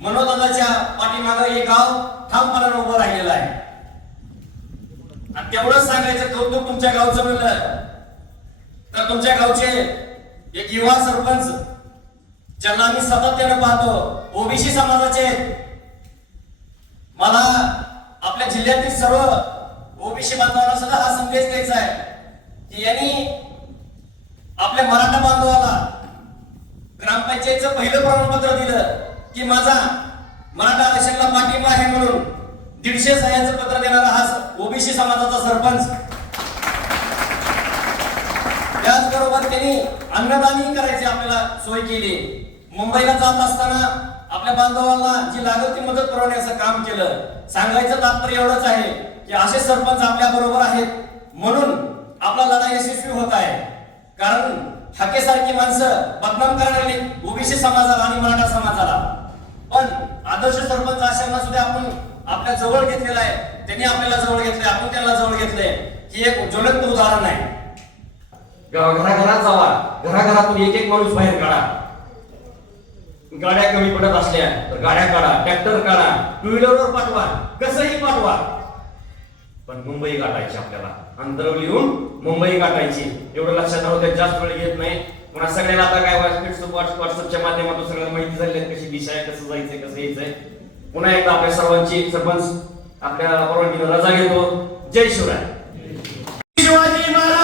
मनोदादाच्या पाठीमागं हे गाव ठामपणानं उभं राहिलेलं आहे. आणि तेवढंच सांगायचं कौतुक तुमच्या गावचं म्हणलं तर तुमच्या गावचे एक युवा सरपंच ज्यांना आम्ही सातत्यानं पाहतो ओबीसी समाजाचे मला आपल्या जिल्ह्यातील सर्व ओबीसी बांधवांना सुद्धा हा संदेश द्यायचा आहे की यांनी आपल्या मराठा बांधवाला ग्रामपंचायतचं पहिलं प्रमाणपत्र दिलं. की माझा मराठा आरक्षणाला पाठिंबा आहे म्हणून दीडशे सह्यांचं पत्र देणारा हा ओबीसी समाजाचा सरपंच. त्याचबरोबर त्यांनी अन्नदानही करायची आपल्याला सोय केली. मुंबईला जात असताना आपल्या बांधवांना जी लागेल ती मदत पुरवण्याचं काम केलं. सांगायचं तात्पर्य एवढंच आहे की असे सरपंच आपल्या बरोबर आहेत म्हणून आपला लढा यशस्वी होत आहे. कारण हाकेसारखी माणसं बदनाम करणारी ओबीसी समाजाला आणि मराठा समाज अशांना सुद्धा आपण आपल्या जवळ घेतलेला आहे. त्यांनी आपल्याला जवळ घेतलंय आपण त्यांना जवळ घेतलंय. ही एक ज्वलंत उदाहरण आहे. घराघरात जावा. घराघरातून एक एक माणूस बाहेर काढा. गाड्या कमी पडत असल्या तर गाड्या काढा ट्रॅक्टर काढा टू व्हीलरवर पाठवा कसंही पाठवा. पण मुंबई गाठायची आपल्याला. अंतरवलीहून मुंबई गाठायची. एवढं लक्षात राहू द्या जास्त वेळ घेत नाही. पुन्हा सगळ्यांना आता काय व्हॉट्सअपच्या माध्यमातून सगळ्यांना माहिती झाली कशी दिशा आहे कसं जायचंय कसं यायचंय. पुन्हा एकदा आपल्या सर्वांची सरपंच आपल्या परवानगीनं रजा घेतो. जय शिवराय. शिवाजी महाराज!